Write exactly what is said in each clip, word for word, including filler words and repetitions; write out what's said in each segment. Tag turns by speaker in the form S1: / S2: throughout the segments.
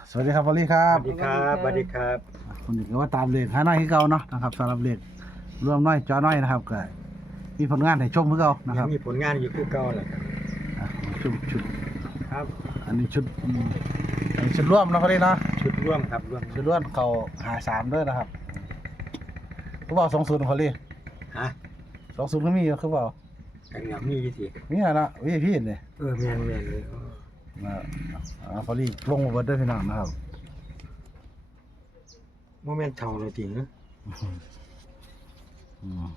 S1: สวัสดีครับพอลลี่ครั
S2: ส
S1: บ
S2: วัสดีครับสวัสดีครับ
S1: คุณเด็กก็ว่าตามเลขหาน้อยที่เก่าเนาะนะครับสำหรับเลขรวมน้อยจอน้อยนะครับก็มีผลงานให้ชมเพื่อเก่านะค
S2: ยั
S1: รับ
S2: งมีผลงานอยู่คือเก่าแหละครับ
S1: อ่ะชุดชุด
S2: ครับ
S1: อันนี้ชุดอืมอันนี้ชุดร่วมเนาะพอลลี่เนาะ
S2: ชุดร่วมครับร่วม
S1: ชุดร่วมเขาหาสามด้วยนะครับคือบอกสองศูนย์พอลลี่
S2: ฮะ
S1: สองศูนย์ก็มีอยู่คือบอก
S2: กันเหลือมีอยู่สิ
S1: มีอะไรนะวิพี่เนี่ย
S2: เออแมนแมนเลย
S1: นะอ่าพอลลี่ลงมาเบิดด้วยพี่น้องนะครับ
S2: โมเมนต์เท่าเลยจริงนะ
S1: อืม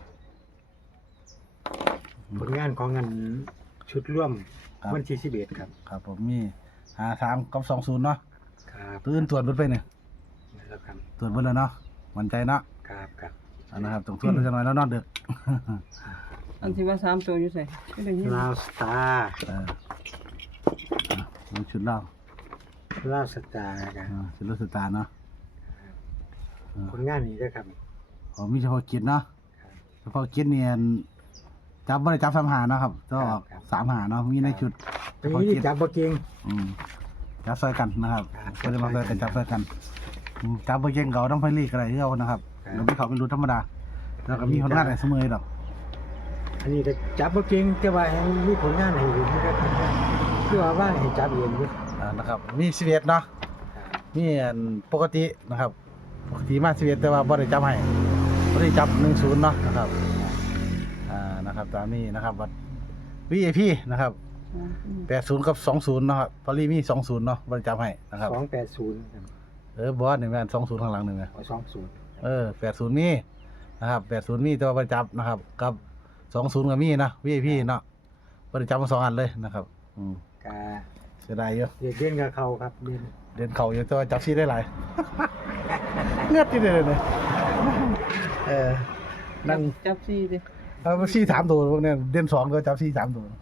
S2: ผลงานของงานชุดร่วม
S1: ครับ
S2: วันที่สิบเอ็ดครับ
S1: ครับผมมีหาสามกับสองศูนย์เนาะ
S2: ครับ
S1: ตื่นตรวจเบิดไปเนี่ย
S2: นั่นแหล้วครับ
S1: ตรวจเบิดแล้วเนาะมั่นใจเนาะ
S2: ครับครับ
S1: อันนะครับต้องทวนกันหน่อยแล้วนอนดึก
S3: อันที่ว่าสามตัวอยู่ใส่ไม่ได้ยิน
S2: ลาวสตาร์
S1: เอออ่ะมันชุดเหล้า
S2: ลาวสตาร์ครับ
S1: อ่าชุดรถสตาร์เนาะ
S2: ผลงานนี้ด้วยครับ
S1: ผมมีเฉพาะกิจเนาะเฉพาะกิจเนี่ยจับไม่ได้จับสามหาเนาะครับต้องออกสามหาเนาะมีในชุดเฉ
S2: อัน
S1: พาะ
S2: นี้
S1: กิจ
S2: จับบ่เก่ง
S1: อืมจับซอยกันนะครับ
S2: ครับ
S1: ก็จะมาซอยกันจับซอยกันอืมจับไปเก่งเขาต้องไปรีกอะไรที่เขานะครับ
S2: ครับ
S1: เราไม่เขาเป็นรู้ธรรมดาแล้วก็มีผลงานอะไรเสมอดอก
S2: อันนี้ก็จับบ่เก่งแต่ว่ายังมีผลงานให้อยู่นะครับคือว่าว่างให้จับเองอยู่
S1: อ่านะครับมีสิบเอ็ดเนาะมีอันปกตินะครับปกติมาสิบเอ็ดแต่ว่าบ่ได้จับให้บ่ได้จับหนึ่งศูนย์เนาะนะครับอ่านะครับตามนี้นะครับวัด วี ไอ พี นะครับแปดศูนย์กับสองศูนย์เนาะครับพอลี่มีสองศูนย์เนาะบ่ได้จับให้นะครับ
S2: สองแปดศูนย์ครับ
S1: เออบอสนี่แม่นสองศูนย์ข้างหลังนี่แม่
S2: เอาสองศูนย์
S1: เออแปดศูนย์มีนะครับแปดศูนย์มีแต่ว่าบ่ได้จับนะครับกับสองศูนย์ก็มีนะ วี ไอ พี เนาะบ่ได้จับมาสองอันเลยนะครับอืม
S2: กา
S1: เสียดายอยู่
S2: เด็กเล่นกับเขาครับเล่น
S1: เด่นเข่าอยู่แต่ว่าจับซีได้หลาย เงือดที่เดียวเลยเออนั่ง
S3: จับซี่ดิ
S1: เอาซีสามตัวพวกเนี้ยเด่นสองก็จับซีสามตัว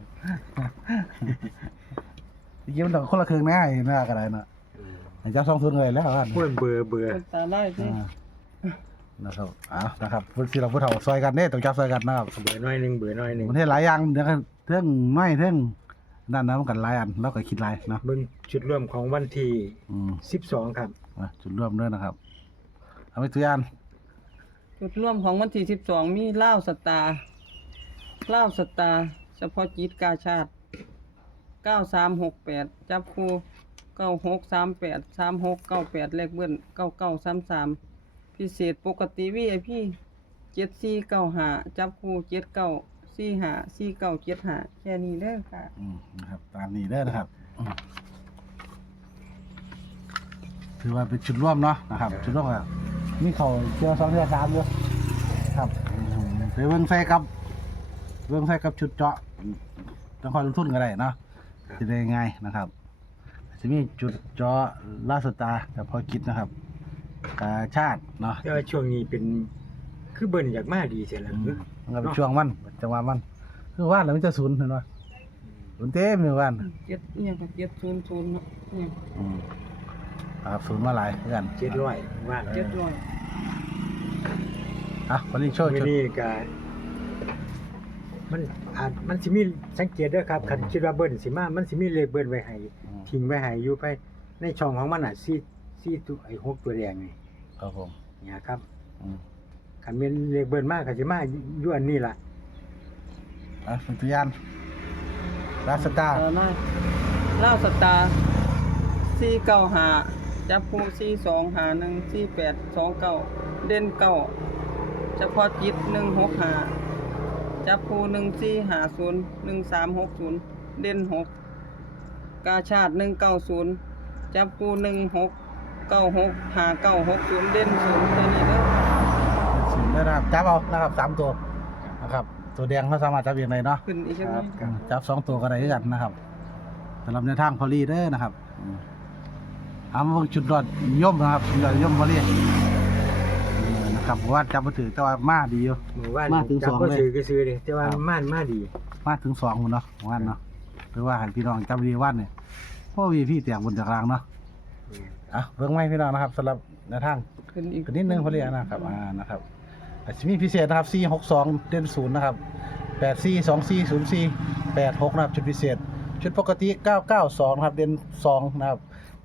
S1: จริงๆมันต้องคนละครึ่งนะเห็นไหมก็ได้นะให้จับสองทุนเลยแล้วกัน
S2: พูดเบื่อเบื่อ
S3: คนตาไล่ดิ
S1: อ่านะครับเอ้านะครับพูดที่เราพูดเท่าซอยกันเนี่ยต้องจับซอยกันนะครับ
S2: เบื่อน้อยหนึ่งเบื่อน้อยหนึ่ง
S1: มันเห็นหลายอย่างเดี๋ยวก็เรื่องไม่เรื่องนั่นนะมันกันหลายอันแล้วก็คิดหลายเนาะ
S2: เบิ่งจุดร่วมของวันที่
S1: อืม
S2: สิบสองครับ
S1: อ่ะจุดร่วมด้วยนะครับเอาไปตัวอย่าง
S3: จุดร่วมของวันที่สิบสองมีเล่าวสตาร์เล่าวสตาร์เฉพาะจิตกาชาติเก้าสามหกแปดจับคู่เก้าหกสามแปดสามหกเก้าแปดเลขเบิ้ลเก้าเก้าสามสามพิเศษปกติวีไอพีเจ็ดสี่เก้าห้าจับคู่เจ็ดเก้าสี่ห้าสี่เก้าเจ็ดห้าแค่นี้เด้อค่ะ
S1: อืมนะครับตามนี้เด้อนะครับอืมถือว่าเป็นชุดร่วมเนาะนะครับชุดร่วมอะมีเขาเชื่อสองเชื่อสามอยู่ครับอืมไปเบิ่งใส่กับเบิ่งใส่กับชุดเจาะต้องคอยลงทุนก็ได้เนาะจะได้ง่ายนะครับจะมีจุดเจาะลาสตาร์แต่พอคิดนะครับกาชาติเนาะ
S2: แต่ว่าช่วงนี้เป็นคือเบิ่นอยากมาดีเสียแล้ว
S1: อืม
S2: คือ
S1: มันก็เป็นช่วงมันจังหวะมันคือว่านแล้วมันจะศูนย์เห็นไหมศูนย์เต็มอยู่ว่าน
S3: เจ็ดเนี่ยก็เจ็ดศูนย์ศูนย์เนาะเนี่ย
S1: อืมครับศูนย์มาหลายเพื่อน
S2: เจ็ดร้อยว่า
S3: เจ็ดร้อย
S1: อ่ะวันนี้โชว์
S2: มื้
S1: ชุ
S2: อ
S1: ด
S2: นี้ก็มันอาจมันสิมีสังเกตเด้อครับคันคิดว่าเบิ่นสิมามันสิมีเลขเบิ่นไว้ให้ทิ้งไว้ให้อยู่ไปในช่องของมันน่ะสี่ สี่ตัวไอ้หกตัวแดงนี่
S1: ครับผม
S2: เนี่ยครับ
S1: อืม
S2: คันแม่นเลขเบิ่นมากก็สิมาอยู่อันนี้ล่ะ
S1: อ่ะเป็นตัวอย่างลาสตาร์
S3: เออมาเล่าวสตาร์สี่เก้าหาจับคู่สี่สองหาหนึ่งสี่แปดสองเก้าเด่นเก้าเฉพาะจิตหนึ่งหกหาจับคู่หนึ่งสี่หาศูนย์หนึ่งสามหกศูนย์เด่นหกกาชาติหนึ่งเก้าศูนย์จับคู่หนึ่งหกเก้าหกหาเก้าหกศูนย์เด่นศูนย์ตัวนี้เด้อ
S1: ศูนย์นะครับจับเอานะครับสามตัวนะครับตัวแดงเขาสามารถจับอย่างไรเนาะ
S3: ขึ้นอีกใช่ไหม
S1: อืมจับสองตัวก็ได้ด้วยกันนะครับสำหรับในทางพอลีเด้อนะครับอืมเอามาเบิ่งจุดยอดนิยมนะครับจุดยอดนิยมพอลีอืมนะครับเพราะว่าจับมาถือแต่ว่ามาดีอยู่
S2: หมู่บ้าน
S1: มาถึง
S2: จับ
S1: สอง
S2: บ่
S1: เลย
S2: ซื้อก็ซื้อเด้แต่ว่า
S1: ครับ
S2: ม่านมาดี
S1: มาถึงสองคนเนาะว่านเนาะหรือว่าให้พี่น้องจำดีว่านเนี่ยเพราะวีพี่เตียงบนจากรางเนาะอ่ะเบิ่งไม่พี่น้องนะครับสำหรับในทาง
S3: ขึ้นอีก
S1: กันนิดนึงพอดีนะครับอ่านะครับอาจจะมีพิเศษนะครับสี่หกสองเด่นศูนย์นะครับแปดสี่สองสี่ศูนย์สี่แปดหกนะครับชุดพิเศษชุดปกติเก้าเก้าสองนะครับเด่นสองนะครับ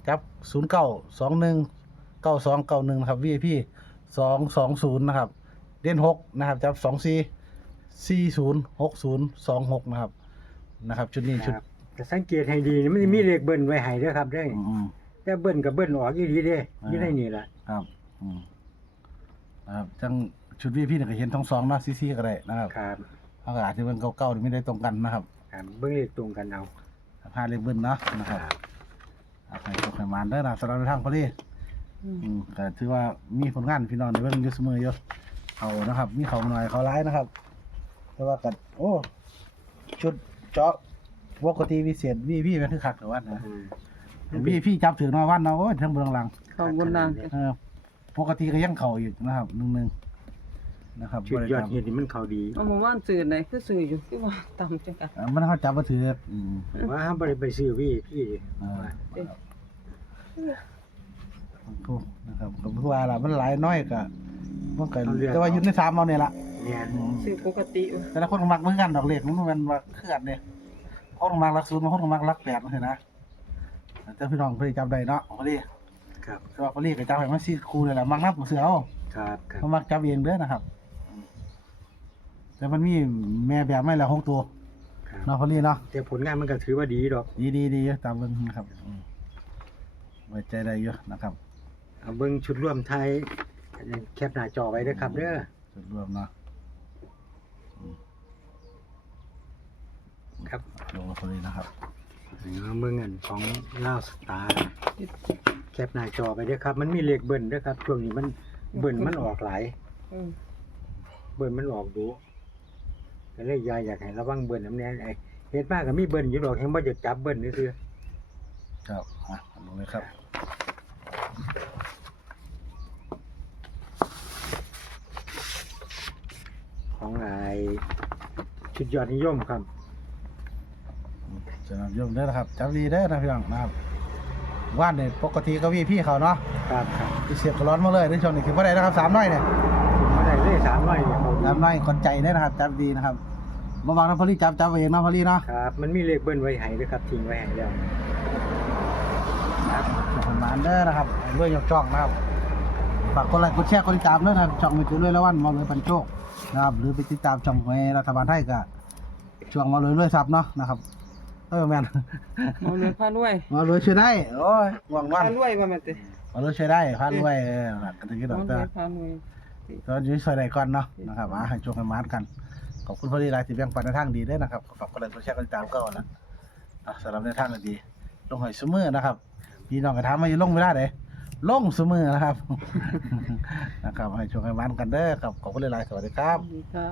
S1: จับศูนย์เก้าสองหนึ่งเก้าสองเก้าหนึ่งนะครับ วี ไอ พี สองสองศูนย์นะครับเด่นหกนะครับจับสองสี่สี่ศูนย์หกศูนย์สองหกนะครับนะครับชุดนี้ชุด
S2: ครับแต่สังเกตให้ดีนี่มันจะมีเลขเบิ้ลไว้ให้เด้อครับเด้อ
S1: อืม
S2: แต่เบิ้ลกับเบิ้ลออกอีหลีเด้
S1: อ่า
S2: อยู่ในนี่ล่ะ
S1: ครับอืมนะครับจังชุด วี ไอ พี เนี่ยก็เห็นทั้งสองเนาะซีๆก็ได้นะครับ
S2: ครับ
S1: เขาก็อาจจะเป็นเก่าๆนี่ไม่ได้ตรงกันนะครับ
S2: ครับเบิ่งเลขตรงกันเอา
S1: ห้าเลขเบิ้ลเนาะนะครับเอาให้ตกให้มานเด้อนะสำหรับในทางพอดี
S3: อืม
S1: อืมก็ถือว่ามีผลงานพี่น้องในเบิ่งอยู่เสมออยู่เขานะครับ มีเขาหน่อยเขาร้ายนะครับ แต่ว่ากันโอ้ชุดเจาะปกติวิเศษวีพี่มันคือคักแต่ว่านะ
S2: อืม
S1: วีพี่จับถึงน้อยวันเนาะโอ้ยทั้งเบื้องหลัง
S3: เข้าบนล่าง
S1: เออปกติก็ยังเขาอยู่นะครับหนึ่งหนึ่งนะครับ
S2: ชุดยอด
S1: บ่ไ
S2: เฮ็ดนี่มันเข้าดี
S3: เอาหมู่บ้านสื่อไหนคือสื่ออยู่คือว่าต่ำจังกัน
S1: เออมันเขาจับมาถืออืม
S2: ว่าเฮาบ่ได้ไปซื้อวี่พี่
S1: เออถูกนะครับก็คือว่าล่ะมันหลายน้อยก็มันก็แต่ว่าอยู่ในสามเอาเนี่ยล่ะ
S2: เนี่ย
S1: อืม
S3: สื่อปกติอยู่
S1: แต่ละคนก็มักเหมือนกันดอกเล็กมันมันว่าเคลื่อนเนี่ยคนก็มักรักศูนย์บางคนก็มักรักแปดจังซี่นะแต่พี่น้องเพิ่นจำได้เนาะพอดี
S2: ครับ
S1: แต่ว่าพอดีก็จำให้มันสิคู่เลยล่ะมักนับเสือเอา
S2: ครับครับ
S1: เขามักจับเองเด้อนะครับอืมแต่มันมีแม่แบบไม่ละหกตัว
S2: ครับ
S1: เนาะพอดีเนาะ
S2: แต่ผลงานมันก็ถือว่าดีดอก
S1: ดีดีดีตามเบิ่งนะครับอืมไว้ใจได้อยู่นะครับ
S2: เอาเบิ่งชุดร่วมไทยแคปหน้าจอไว้เด้อครับเด้อ
S1: จุดรวมเนาะ
S2: ครับ
S1: ลงมาพอดีนะครับ
S2: เอาเบิ่งอันของลาวสตาร์แคปหน้าจอไปเด้อครับ มันมีเลขเบิ้ลเด้อครับช่วงนี้มันเบิ้ลมันออกหลาย
S3: อืม
S2: เบิ้ลมันออกดูก็เลยยายอยากให้ระวังเบิ้ลน้ำแน่ไอ้เฮ็ดมากก็มีเบิ้ลอยู่ดอกแค่บ่อยากจับเบิ้ลซื่อ
S1: ครับอ่ะลงเลยครับ
S2: ๆของไอ้ชุดยอดนิยมครับ
S1: อืมจะนำยมเด้อนะครับจับดีเด้อนะพี่น้องนะครับว่านเนี่ยปกติก็วีพี่เขาเนาะ
S2: ครับครับ
S1: ที่เสียบก็ร้อนมาเลยในช่วงนี้คือว่าได้นะครับสามน้อยเนี่ย
S2: มาได้เลยสามร้อยเนี่ยเขา
S1: สามน้อยคนใจได้นะครับจับดีนะครับเมื่อวานน้ำพอลี่จับจับเองเนาะพอลี่เนาะ
S2: ครับ มันมีเลขเบิ้ลไว้ให้ด้วยครับทิ้งไว้ให้แล้ว
S1: ครับขอบคุณมากเด้อนะครับเรื่อยยกช่องนะครับฝากกดไลค์กดแชร์กดติดตามด้วยนะครับช่องมือถือด้วยแล้ววันมองเลยปันโชคนะครับหรือไปติดตามช่องในรัฐบาลไทยก็ช่วงมาเลยด้วยซับเนาะนะครับเออแมน
S3: เอาเลยพารวย
S1: มาเลยช่วยได้โอ้ยหวังวัน
S3: พารวยว่าแม่นติ
S1: มาเลยช่วยได้พาด้วยเออก็ถึงจะด
S3: เอา
S1: อก
S3: เล
S1: เตอร์
S3: ยพารวย
S1: ตอนนี้ช่วยได้ก่อนเนาะนะครับอ่าให้โชคให้มาร์กันขอบคุณพอดีรายที่แบ่งปันในทางดีด้วยนะครับฝากกดไลค์กดแชร์กดติดตามก็แล้วนะสำหรับในทางดีลงหอยสมือนะครับพี่น้องก็ถามมาอยู่ลงไม่ได้เลยลงสมือนะครับ นะครับให้โชคให้มาร์กันเด้อครับขอบคุณหลายๆสวัสดีครับ
S3: สวัสดีครับ